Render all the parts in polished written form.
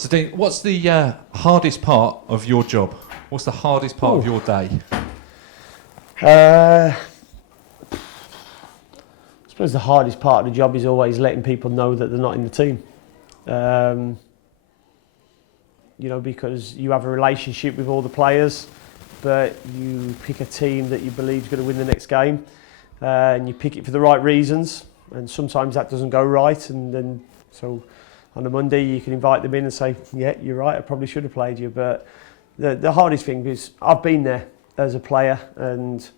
So, Dean, what's the hardest part of your job? What's the hardest part of your day? I suppose the hardest part of the job is always letting people know that they're not in the team. Because you have a relationship with all the players, but you pick a team that you believe is going to win the next game, and you pick it for the right reasons, and sometimes that doesn't go right, and then so on a Monday you can invite them in and say, yeah, you're right, I probably should have played you. But the hardest thing is I've been there as a player, and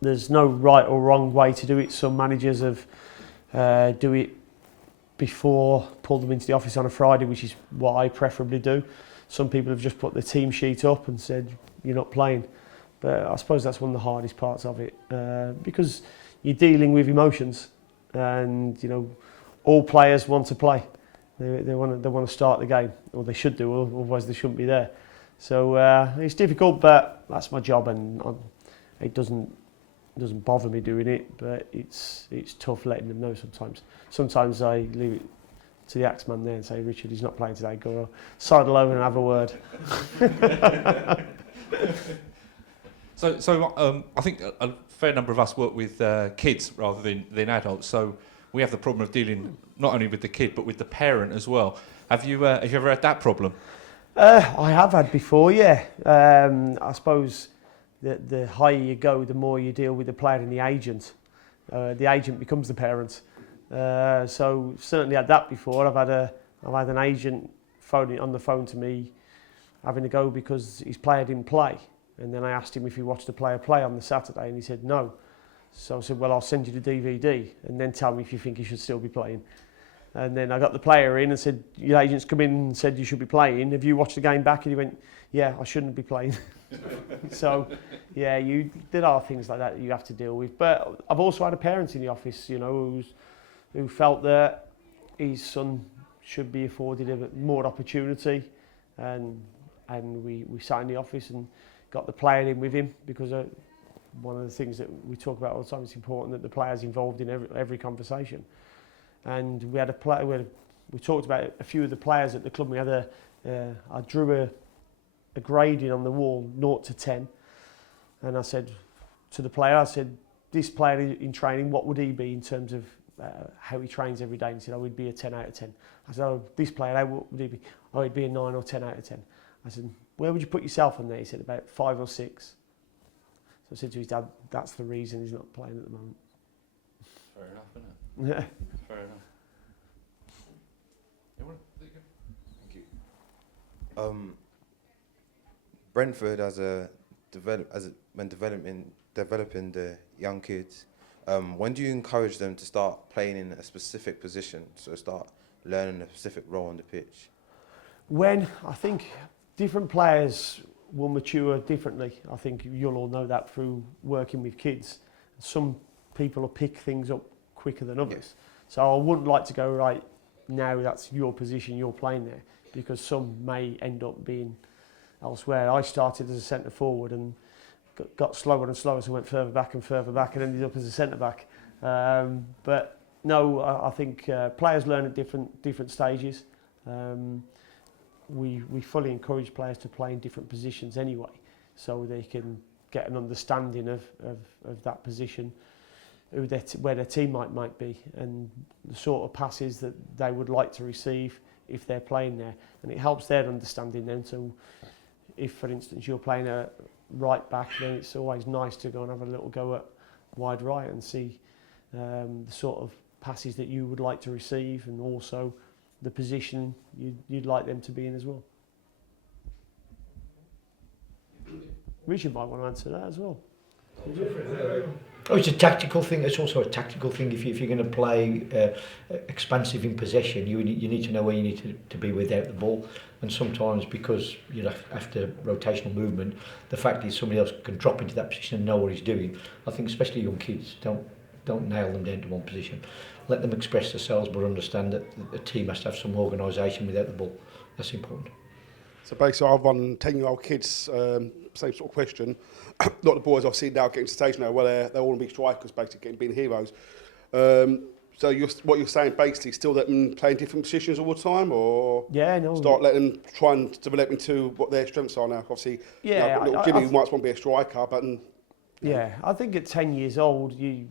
there's no right or wrong way to do it. Some managers have do it before, pull them into the office on a Friday, which is what I preferably do. Some people have just put the team sheet up and said, you're not playing. But I suppose that's one of the hardest parts of it, because you're dealing with emotions, and all players want to play. They want to start the game, or they should do, otherwise they shouldn't be there. So it's difficult, but that's my job, and it doesn't bother me doing it, but it's tough letting them know sometimes. Sometimes I leave it to the axeman there and say, Richard, he's not playing today, go sidle over and have a word. So I think a fair number of us work with kids rather than adults, so we have the problem of dealing not only with the kid but with the parent as well. Have you ever had that problem? I have had before, yeah. I suppose the higher you go, the more you deal with the player and the agent. The agent becomes the parent. So certainly had that before. I've had an agent phoning on the phone to me, having to go because his player didn't play. And then I asked him if he watched the player play on the Saturday, and he said no. So I said, well, I'll send you the DVD and then tell me if you think he should still be playing. And then I got the player in and said, your agent's come in and said you should be playing. Have you watched the game back? And he went, yeah, I shouldn't be playing. So, yeah, there are things like that you have to deal with. But I've also had a parent in the office, who felt that his son should be afforded more opportunity. And we sat in the office and got the player in with him, because one of the things that we talk about all the time, it's important that the player's involved in every conversation. And we had a player. We talked about a few of the players at the club. We had I drew a grading on the wall, 0 to 10, and I said to the player, this player in training, what would he be in terms of how he trains every day? And he said, he'd be a 10 out of 10. I said, this player, what would he be? He'd be a 9 or 10 out of 10. I said, where would you put yourself on there? He said, about 5 or 6. So I said to his dad, that's the reason he's not playing at the moment. Fair enough, isn't it? Yeah. Fair enough. Thank you. Brentford, when developing the young kids, when do you encourage them to start playing in a specific position, so start learning a specific role on the pitch? When I think different players will mature differently. I think you'll all know that through working with kids. Some people will pick things up quicker than others. Yes. So I wouldn't like to go, right, now that's your position, you're playing there, because some may end up being elsewhere. I started as a centre forward and got slower and slower, so went further back and ended up as a centre back. But no, I think players learn at different stages. We fully encourage players to play in different positions anyway, so they can get an understanding of that position, where their team might be, and the sort of passes that they would like to receive if they're playing there, and it helps their understanding then. So if, for instance, you're playing a right back, then it's always nice to go and have a little go at wide right and see the sort of passes that you would like to receive, and also the position you'd like them to be in as well. Richard might want to answer that as well. Oh, it's a tactical thing. It's also a tactical thing. If you're going to play expansive in possession, you need to know where you need to be without the ball. And sometimes, because after rotational movement, the fact is somebody else can drop into that position and know what he's doing. I think especially young kids, don't nail them down to one position. Let them express themselves, but understand that the team has to have some organisation without the ball. That's important. So basically, I've run 10-year-old kids, same sort of question. Not the boys I've seen now getting to the stage now where they all want to be strikers, basically being heroes. So what you're saying basically still let them play in different positions all the time, or Yeah, no. start letting them try and develop into what their strengths are now? Obviously, Yeah, little Jimmy might want to be a striker, but yeah, I think at 10 years old, you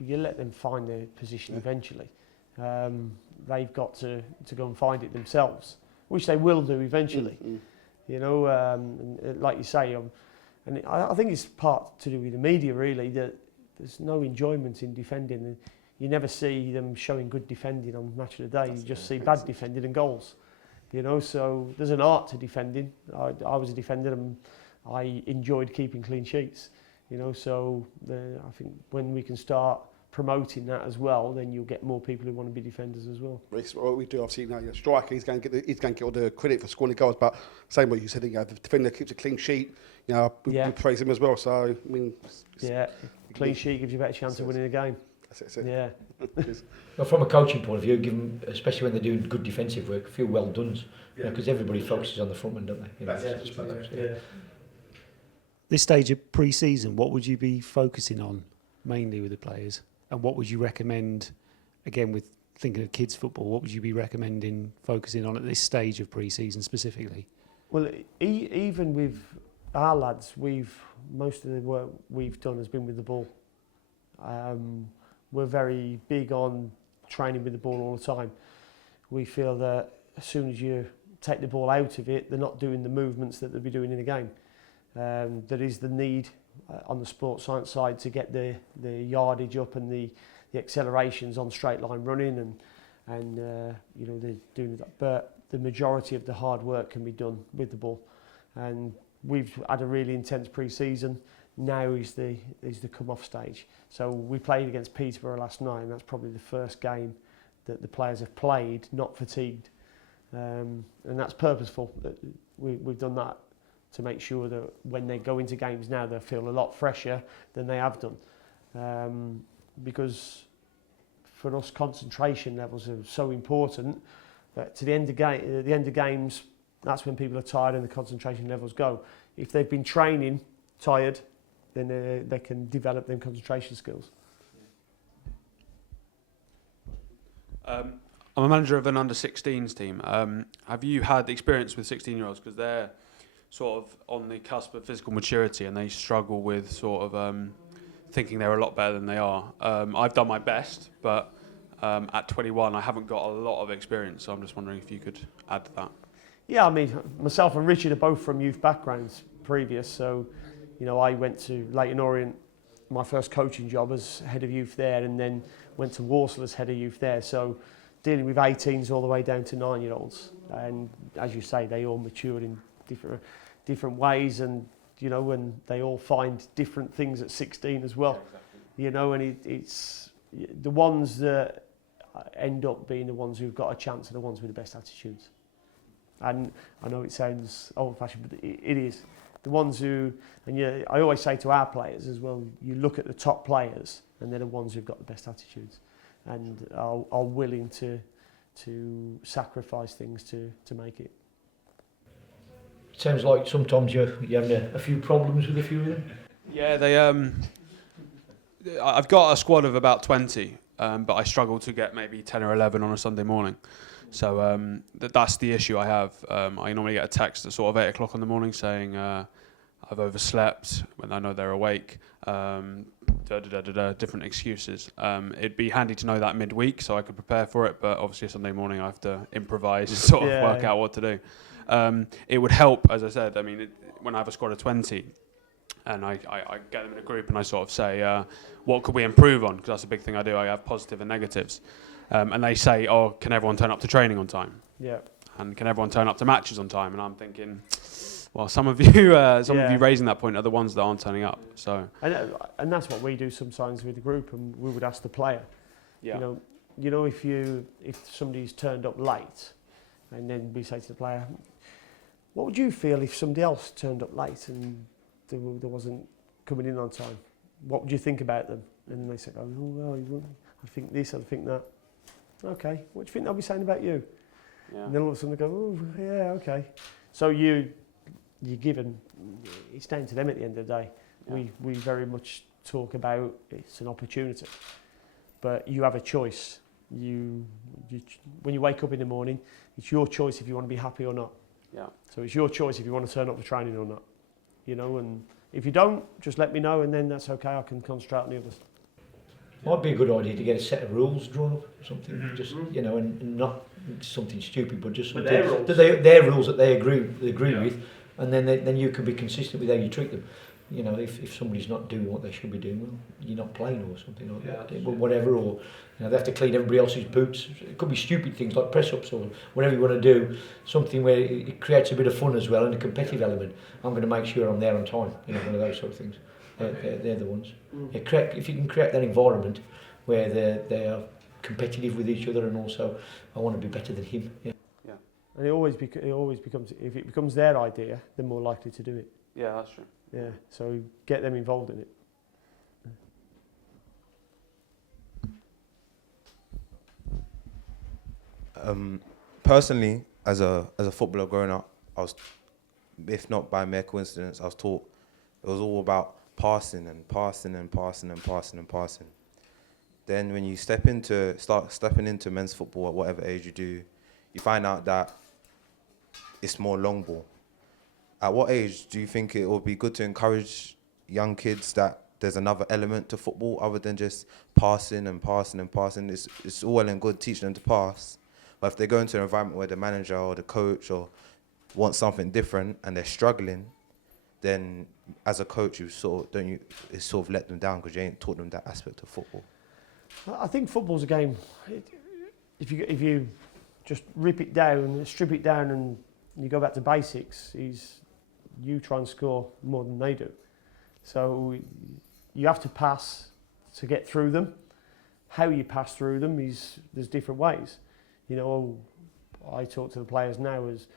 let them find their position eventually. They've got to go and find it themselves, which they will do eventually. You know, and like you say, and I think it's part to do with the media really, that there's no enjoyment in defending. You never see them showing good defending on Match of the Day. You just see bad defending and goals. You know, so there's an art to defending. I was a defender and I enjoyed keeping clean sheets. You know, so I think when we can start promoting that as well, then you'll get more people who want to be defenders as well. It's what we do, obviously, you know, striker, he's going to get all the credit for scoring the goals, but same what you said, you know, the defender keeps a clean sheet, you know, we praise him as well, so, I mean... Clean sheet gives you a better chance of winning a game. That's it. Yeah. Well, from a coaching point of view, give them, especially when they're doing good defensive work, a few well dones, because everybody focuses on the front man, don't they? You know, This stage of pre-season, what would you be focusing on mainly with the players? And what would you recommend, again, with thinking of kids football, what would you be recommending focusing on at this stage of pre-season specifically? Well, even with our lads, most of the work we've done has been with the ball. We're very big on training with the ball all the time. We feel that as soon as you take the ball out of it, they're not doing the movements that they'll be doing in a game. There is the need on the sports science side to get the yardage up and the accelerations on straight line running and you know, they're doing that. But the majority of the hard work can be done with the ball. And we've had a really intense pre-season. Now is the come-off stage. So we played against Peterborough last night, and that's probably the first game that the players have played not fatigued. And that's purposeful. We've done that to make sure that when they go into games now, they feel a lot fresher than they have done. Because for us, concentration levels are so important that at the end of games, that's when people are tired and the concentration levels go. If they've been training tired, then they can develop their concentration skills. I'm a manager of an under-16s team. Have you had experience with 16-year-olds? Because they're sort of on the cusp of physical maturity and they struggle with sort of thinking they're a lot better than they are. I've done my best, but at 21 I haven't got a lot of experience, so I'm just wondering if you could add to that. Yeah, I mean, myself and Richard are both from youth backgrounds previous, so you know, I went to Leyton Orient, my first coaching job as head of youth there, and then went to Walsall as head of youth there. So dealing with 18s all the way down to 9-year-olds, and as you say, they all matured in different ways, and you know, and they all find different things at 16 as well. Yeah, exactly. You know, and it's the ones that end up being the ones who've got a chance are the ones with the best attitudes. And I know it sounds old-fashioned, but it is. The ones who, and I always say to our players as well, you look at the top players and they're the ones who've got the best attitudes and are willing to sacrifice things to make it. Sounds like sometimes you're having a few problems with a few of them. Yeah, I've got a squad of about 20, but I struggle to get maybe 10 or 11 on a Sunday morning. So that's the issue I have. I normally get a text at sort of 8 o'clock in the morning saying I've overslept when I know they're awake, different excuses. It'd be handy to know that midweek so I could prepare for it, but obviously Sunday morning I have to improvise and sort of work out what to do. It would help, as I said, I mean, when I have a squad of 20 and I get them in a group and I sort of say, what could we improve on? Because that's a big thing I do. I have positive and negatives. And they say, oh, can everyone turn up to training on time? Yeah. And can everyone turn up to matches on time? And I'm thinking, well, some of you raising that point are the ones that aren't turning up. So. And that's what we do sometimes with the group, and we would ask the player. Yeah. You know, if somebody's turned up late, and then we say to the player, what would you feel if somebody else turned up late and there wasn't coming in on time? What would you think about them? And they say, oh, well, I think this, I think that. Okay, what do you think they'll be saying about you? Yeah. And then all of a sudden they go, oh, yeah, okay. So you're given, it's down to them at the end of the day. Yeah. We very much talk about it's an opportunity. but you have a choice. When you wake up in the morning, it's your choice if you want to be happy or not. Yeah. So it's your choice if you want to turn up for training or not. You know, and if you don't, just let me know, and then that's okay. I can concentrate on the others. Might be a good idea to get a set of rules drawn up, or something, just you know, and not something stupid, but just something their rules that they agree with, and then you can be consistent with how you treat them. You know, if somebody's not doing what they should be doing, well, you're not playing or something, or whatever, or you know, they have to clean everybody else's boots. It could be stupid things like press ups or whatever you want to do. Something where it creates a bit of fun as well and a competitive element. I'm going to make sure I'm there on time. You know, one of those sort of things. They're the ones. Yeah, if you can create that environment where they are competitive with each other, and also I want to be better than him. Yeah. And it always becomes, if it becomes their idea, they're more likely to do it. Yeah, that's true. Yeah, so get them involved in it. Personally, as a footballer growing up, I was, if not by mere coincidence, I was taught it was all about passing and passing and passing and passing and passing. Then when you start stepping into men's football at whatever age you do, you find out that it's more long ball. At what age do you think it would be good to encourage young kids that there's another element to football other than just passing and passing and passing? It's all well and good teaching them to pass, but if they go into an environment where the manager or the coach or wants something different and they're struggling, then as a coach you sort of let them down because you ain't taught them that aspect of football. I think football's a game. If you just strip it down, and you go back to basics, you try and score more than they do. So you have to pass to get through them. How you pass through them there's different ways. You know, I talk to the players now as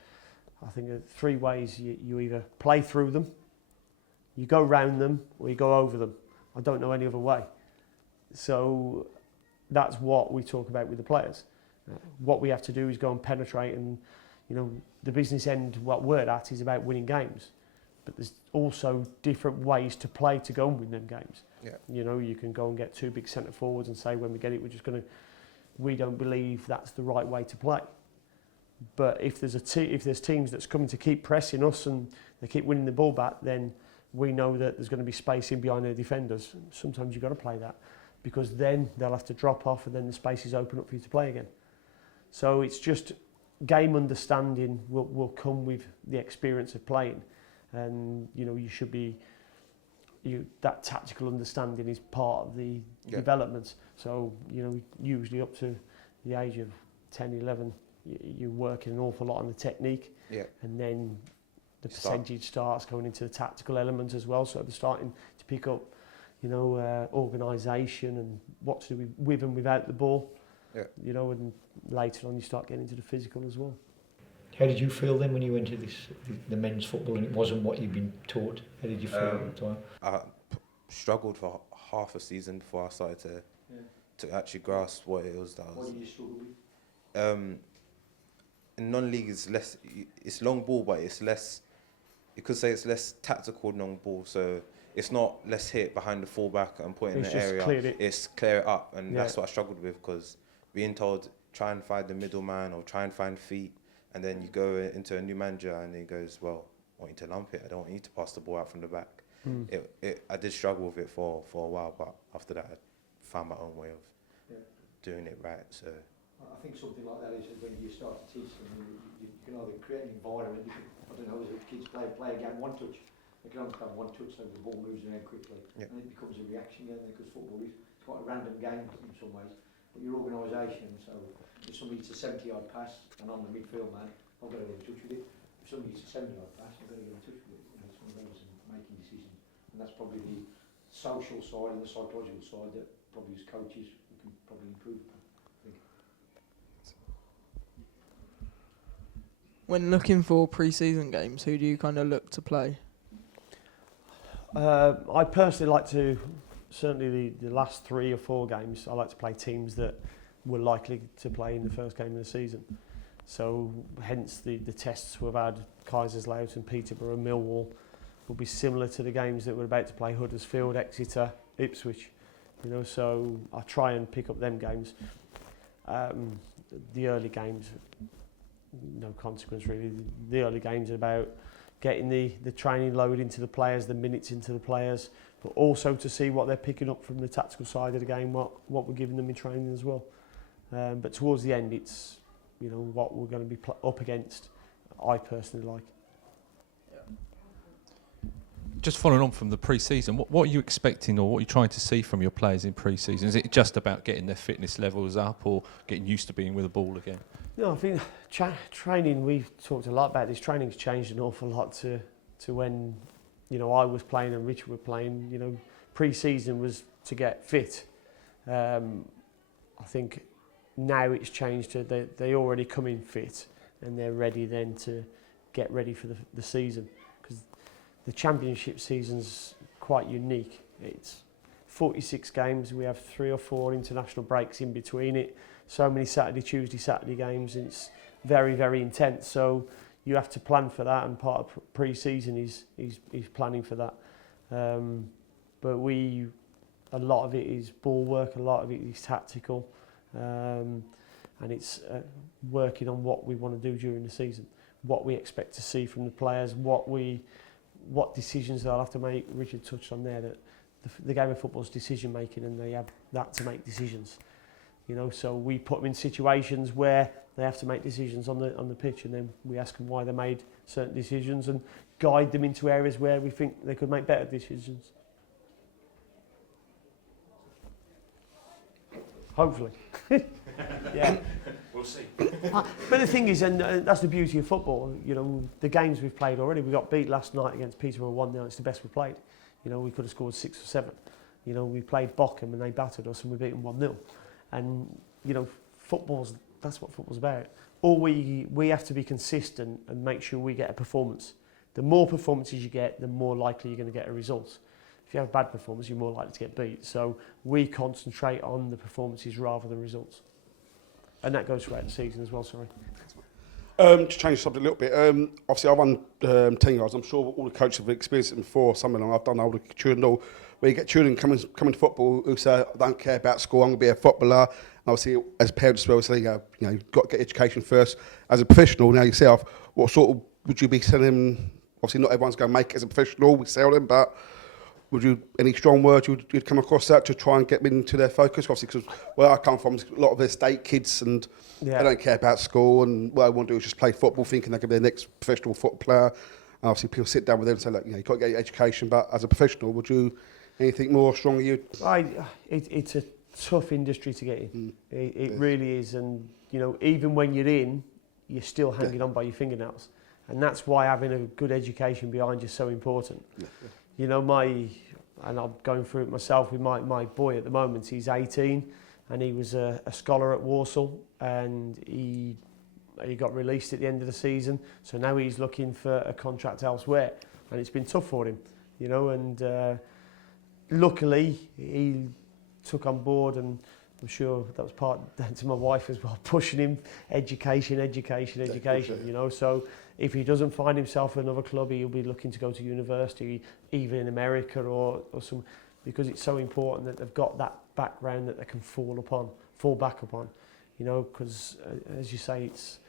I think there are 3 ways you either play through them, you go round them, or you go over them. I don't know any other way. So that's what we talk about with the players. What we have to do is go and penetrate, and you know, the business end, what we're at is about winning games. But there's also different ways to play to go and win them games. Yeah. You know, you can go and get 2 big centre forwards and say, when we get it, we don't believe that's the right way to play. But if there's teams that's coming to keep pressing us and they keep winning the ball back, then we know that there's going to be space in behind their defenders. Sometimes you've got to play that, because then they'll have to drop off and then the space is open up for you to play again. So it's just game understanding will come with the experience of playing, and you know, that tactical understanding is part of the development. So you know, usually up to the age of 10, 11, you're working an awful lot on the technique, and then the percentage starts going into the tactical element as well. So they're starting to pick up, you know, organisation and what to do with and without the ball. Yeah. You know, and later on you start getting into the physical as well. How did you feel then when you went to the men's football and it wasn't what you'd been taught? How did you feel at the time? I struggled for half a season before I started to actually grasp what it was that I was. What did you struggle with? In non-league, it's long ball, but it's less. You could say it's less tactical long ball. So it's not let's hit behind the fullback and put it in the area. It's clear it up, and that's what I struggled with, because being told try and find the middleman or try and find feet, and then you go into a new manager and he goes, well, I want you to lump it. I don't want you to pass the ball out from the back. I did struggle with it for a while, but after that I found my own way of doing it right. So I think something like that is when you start to teach them, you can either create an environment. I don't know, as kids play a game one touch. They can understand one touch, so the ball moves around quickly, and it becomes a reaction game, because football is quite a random game in some ways. But your organisation, so if somebody hits a 70-yard pass and I'm the midfield man, I've got to get in touch with it. If somebody hits a 70-yard pass, I've got to get in touch with it. You know, it's one of those, and making decisions. And that's probably the social side and the psychological side that probably as coaches we can probably improve upon, I think. When looking for pre-season games, who do you kind of look to play? I personally like to, certainly the last 3 or 4 games, I like to play teams that were likely to play in the first game of the season. So hence the tests we've had, Kaiserslautern, Peterborough, Millwall, will be similar to the games that we're about to play, Huddersfield, Exeter, Ipswich. You know, so I try and pick up them games. The early games, no consequence really. The early games are about getting the training load into the players, the minutes into the players, but also to see what they're picking up from the tactical side of the game, what we're giving them in training as well. But towards the end, it's, you know, what we're going to be up against, I personally like. Just following on from the pre-season, what are you expecting or what are you trying to see from your players in pre-season? Is it just about getting their fitness levels up or getting used to being with a ball again? No, I think training, we've talked a lot about this, training's changed an awful lot to when, you know, I was playing and Richard were playing. You know, pre-season was to get fit. I think now it's changed to they already come in fit and they're ready then to get ready for the season. Because the championship season's quite unique. It's 46 games, we have 3 or 4 international breaks in between it, so many Saturday games, and it's very, very intense. So you have to plan for that, and part of pre-season is planning for that. But a lot of it is ball work, a lot of it is tactical, and it's working on what we want to do during the season, what we expect to see from the players, what decisions they'll have to make. Richard touched on there that the game of football is decision making, and they have that to make decisions. You know, so we put them in situations where they have to make decisions on the pitch, and then we ask them why they made certain decisions and guide them into areas where we think they could make better decisions. Hopefully. Yeah. We'll see. But the thing is, and that's the beauty of football, you know, the games we've played already. We got beat last night against Peterborough 1-0. It's the best we've played. You know, we could have scored 6 or 7. You know, we played Bochum and they battered us and we beat them 1-0. And, you know, that's what football's about. All we have to be consistent and make sure we get a performance. The more performances you get, the more likely you're going to get a result. If you have a bad performance, you're more likely to get beat. So we concentrate on the performances rather than results. And that goes throughout the season as well, sorry. To change the subject a little bit, obviously I run 10-year-olds. I'm sure all the coaches have experienced it before. Some of them I've done older children, where you get children coming to football who say, I don't care about school, I'm going to be a footballer. And obviously, as parents as well, say, you know, you've got to get education first. As a professional now yourself, what sort of would you be selling them? Obviously, not everyone's going to make it as a professional, we sell them, but would you, any strong words you'd come across that to try and get them into their focus? Obviously, because where I come from, a lot of estate kids and they don't care about school, and what they want to do is just play football, thinking they can be the next professional football player. And obviously, people sit down with them and say, look, you know, you've got to get your education, but as a professional, would you, anything more strongly? It's a tough industry to get in. It really is, and you know, even when you're in, you're still hanging on by your fingernails, and that's why having a good education behind you is so important. You know, and I'm going through it myself with my boy at the moment. He's 18 and he was a scholar at Walsall, and he got released at the end of the season. So now he's looking for a contract elsewhere, and it's been tough for him, you know, and luckily he took on board, and I'm sure that was part down to my wife as well, pushing him, education, you know. So if he doesn't find himself at another club, he'll be looking to go to university, either in America or some, because it's so important that they've got that background that they can fall back upon, you know, because as you say, it's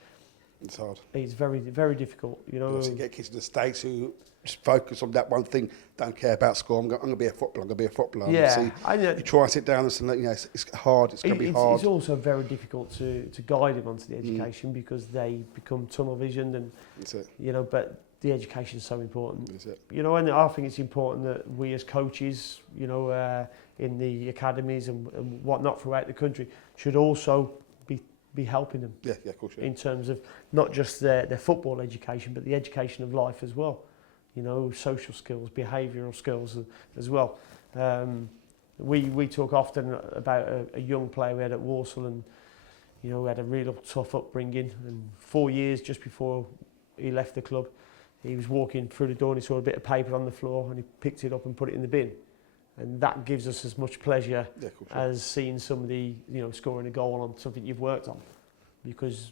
hard. It's very, very difficult, you know. You get kids in the States who just focus on that one thing, don't care about school. I'm going to be a footballer. Yeah. You try and sit down and say, you know, it's hard, it's going to be hard. It's also very difficult to guide them onto the education because they become tunnel visioned, and you know, but the education is so important. You know, and I think it's important that we as coaches, you know, in the academies and whatnot throughout the country should also be helping them. Yeah, of course. Yeah. In terms of not just their football education, but the education of life as well. You know, social skills, behavioural skills as well. We talk often about a young player we had at Walsall, and you know, we had a real tough upbringing. And 4 years just before he left the club, he was walking through the door and he saw a bit of paper on the floor, and he picked it up and put it in the bin. And that gives us as much pleasure as seeing somebody, you know, scoring a goal on something you've worked on, because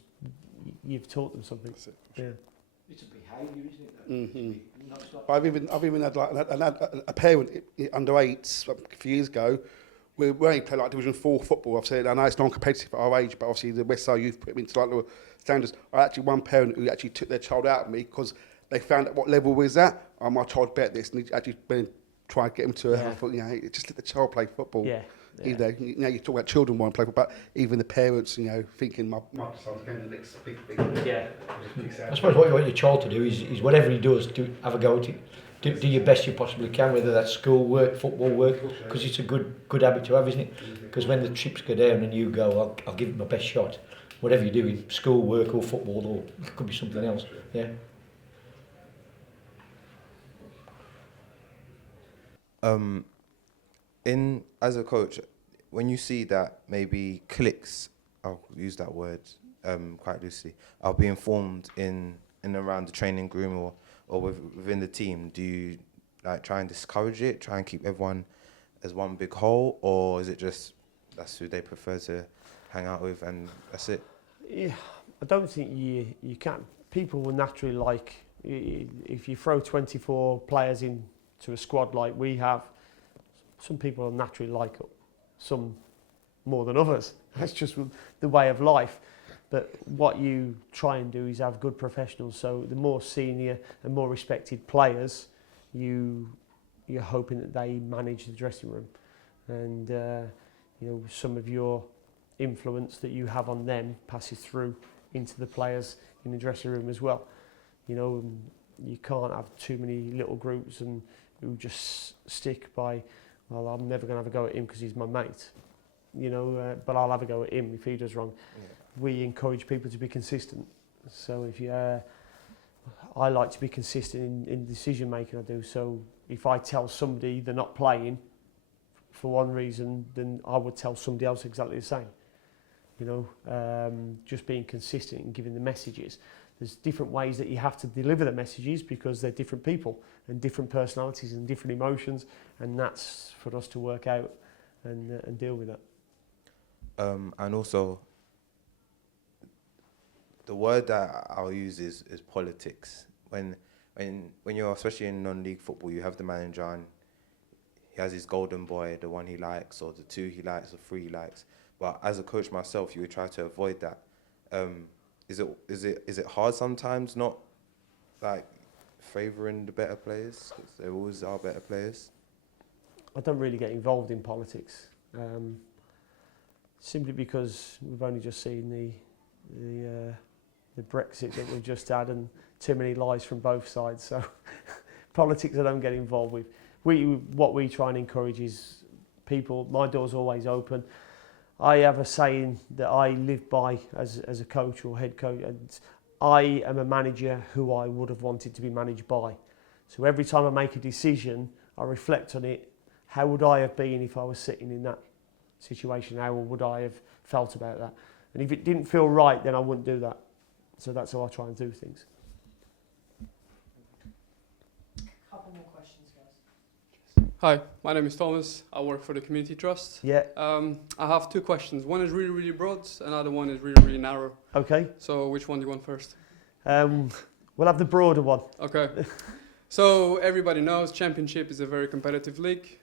you've taught them something. It's a behaviour, isn't it? I've even had like a parent under 8s a few years ago, we only play like Division 4 football. I've said, I know it's non-competitive at our age, but obviously the West Side Youth put me into like little standards. I actually one parent who actually took their child out of me because they found out what level we was at. My child bet this, and he actually been trying to get him to. I thought, just let the child play football. Yeah. You know, you talk about children wanting to play football, but even the parents, thinking my son's going to the next big thing. Yeah. I suppose what you want your child to do is whatever he does, have a go at it. Do your best you possibly can, whether that's school work, football work, because it's a good habit to have, isn't it? Because when the chips go down and you go, I'll give it my best shot. Whatever you're doing, school work or football, or it could be something else. Yeah. As a coach, when you see that maybe cliques, I'll use that word quite loosely, are being formed in and around the training room or within the team, do you like try and discourage it, try and keep everyone as one big whole, or is it just that's who they prefer to hang out with and that's it? Yeah, I don't think you can. People will naturally like, if you throw 24 players into a squad like we have, some people will naturally like it, some more than others. That's just the way of life. But what you try and do is have good professionals. So the more senior and more respected players, you're hoping that they manage the dressing room, and some of your influence that you have on them passes through into the players in the dressing room as well. You can't have too many little groups and who just stick by, well, I'm never going to have a go at him because he's my mate. But I'll have a go at him if he does wrong. Yeah. We encourage people to be consistent. So I like to be consistent in decision making I do. So if I tell somebody they're not playing for one reason, then I would tell somebody else exactly the same. Just being consistent and giving the messages. There's different ways that you have to deliver the messages because they're different people and different personalities and different emotions, and that's for us to work out and deal with that. And also, the word that I'll use is politics. When you're, especially in non-league football, you have the manager and he has his golden boy, the one he likes, or the two he likes, or three he likes. But as a coach myself, you would try to avoid that. Is it hard sometimes not like favouring the better players? Because there always are better players. I don't really get involved in politics. Simply because we've only just seen the Brexit that we've just had and too many lies from both sides. So politics I don't get involved with. What we try and encourage is people, my door's always open. I have a saying that I live by as a coach or head coach, and I am a manager who I would have wanted to be managed by. So every time I make a decision, I reflect on it. How would I have been if I was sitting in that situation? How would I have felt about that? And if it didn't feel right, then I wouldn't do that. So that's how I try and do things. Couple more questions, guys. Hi, my name is Thomas. I work for the Community Trust. Yeah. I have two questions. One is really, really broad. Another one is really, really narrow. Okay. So which one do you want first? We'll have the broader one. Okay. So everybody knows Championship is a very competitive league.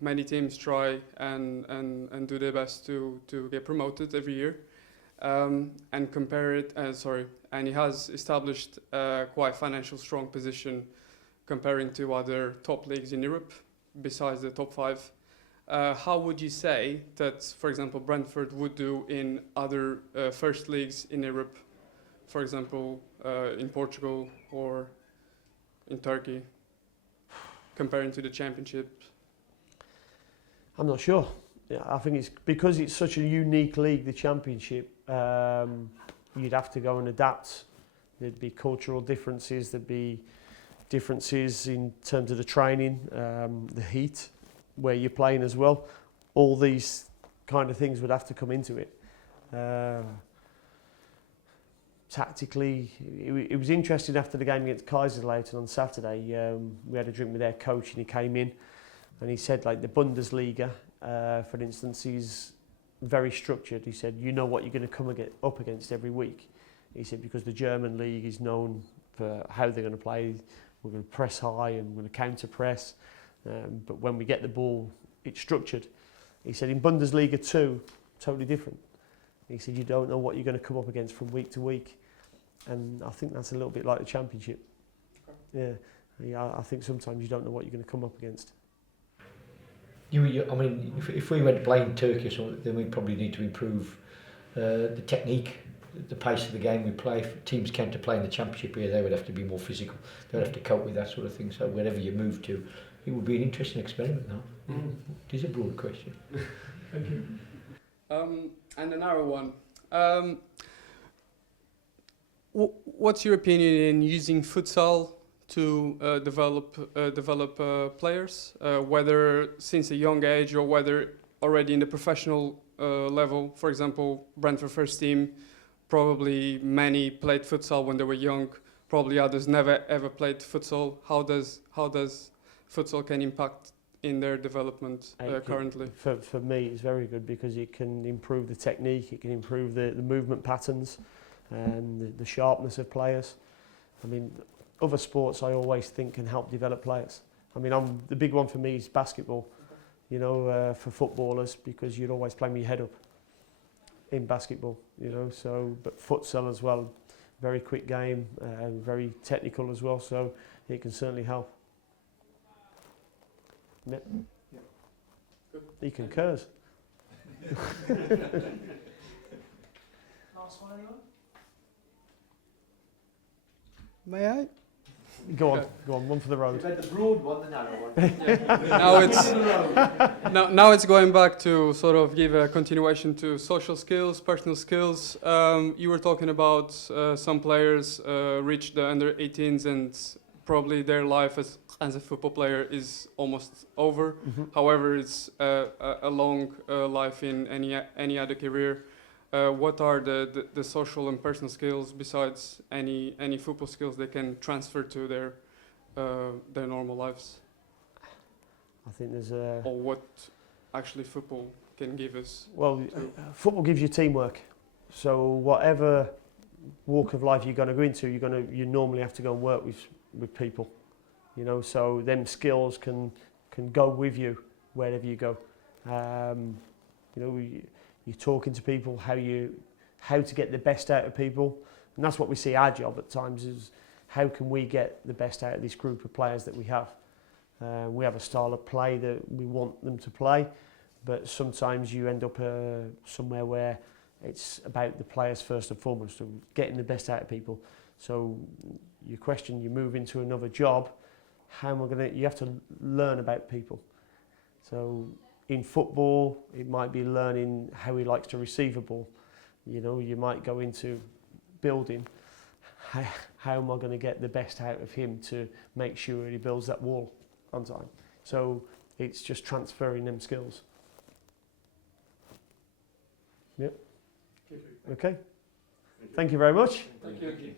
Many teams try and do their best to get promoted every year, and compare it. And he has established quite financial strong position comparing to other top leagues in Europe, besides the top 5. How would you say that, for example, Brentford would do in other first leagues in Europe, for example, in Portugal or in Turkey, comparing to the Championship? I'm not sure. Yeah, I think it's because it's such a unique league, the Championship. You'd have to go and adapt. There'd be cultural differences. There'd be differences in terms of the training, the heat, where you're playing as well. All these kind of things would have to come into it. Tactically, it was interesting after the game against Kaiserslautern on Saturday. We had a drink with their coach and he came in and he said, like, the Bundesliga, for instance, is very structured. He said, you know what you're going to come up against every week. He said, because the German league is known for how they're going to play. We're going to press high and we're going to counter press. But when we get the ball, it's structured. He said in Bundesliga 2, totally different. He said you don't know what you're going to come up against from week to week. And I think that's a little bit like the Championship. Yeah, I think sometimes you don't know what you're going to come up against. I mean, if we went to play in Turkey or something, then we probably need to improve the technique, the pace of the game we play. If teams came to play in the Championship here, they would have to be more physical. They would have to cope with that sort of thing. So wherever you move to, it would be an interesting experiment now. It is a broad question. Thank you. And a narrow one. What's your opinion in using futsal to develop players, whether since a young age or whether already in the professional level? For example, Brentford first team, probably many played futsal when they were young. Probably others never ever played futsal. How does futsal can impact in their development currently? For me, it's very good because it can improve the technique, it can improve the movement patterns and the sharpness of players. I mean, other sports I always think can help develop players. I mean, the big one for me is basketball, you know, for footballers, because you'd always play me head up in basketball, you know, so, but futsal as well, very quick game and very technical as well, so it can certainly help. Yep. Good. He concurs. Last one, anyone? May I? Go on, one for the road. The broad one, the narrow one. Now it's going back to sort of give a continuation to social skills, personal skills. You were talking about some players reach the under 18s and probably their life as a football player is almost over. However, it's a long life in any other career. What are the social and personal skills besides any football skills they can transfer to their normal lives? I think there's or what actually football can give us? Well, football gives you teamwork. So whatever walk of life you're going to go into, you normally have to go and work with people. You know, so them skills can go with you wherever you go. You know, you're talking to people, how to get the best out of people, and that's what we see our job at times is how can we get the best out of this group of players that we have. We have a style of play that we want them to play, but sometimes you end up somewhere where it's about the players first and foremost, so getting the best out of people. So your question, you move into another job, you have to learn about people. So in football, it might be learning how he likes to receive a ball. You know, you might go into building. How am I going to get the best out of him to make sure he builds that wall on time? So it's just transferring them skills. Yep. Okay. Thank you very much. Thank you.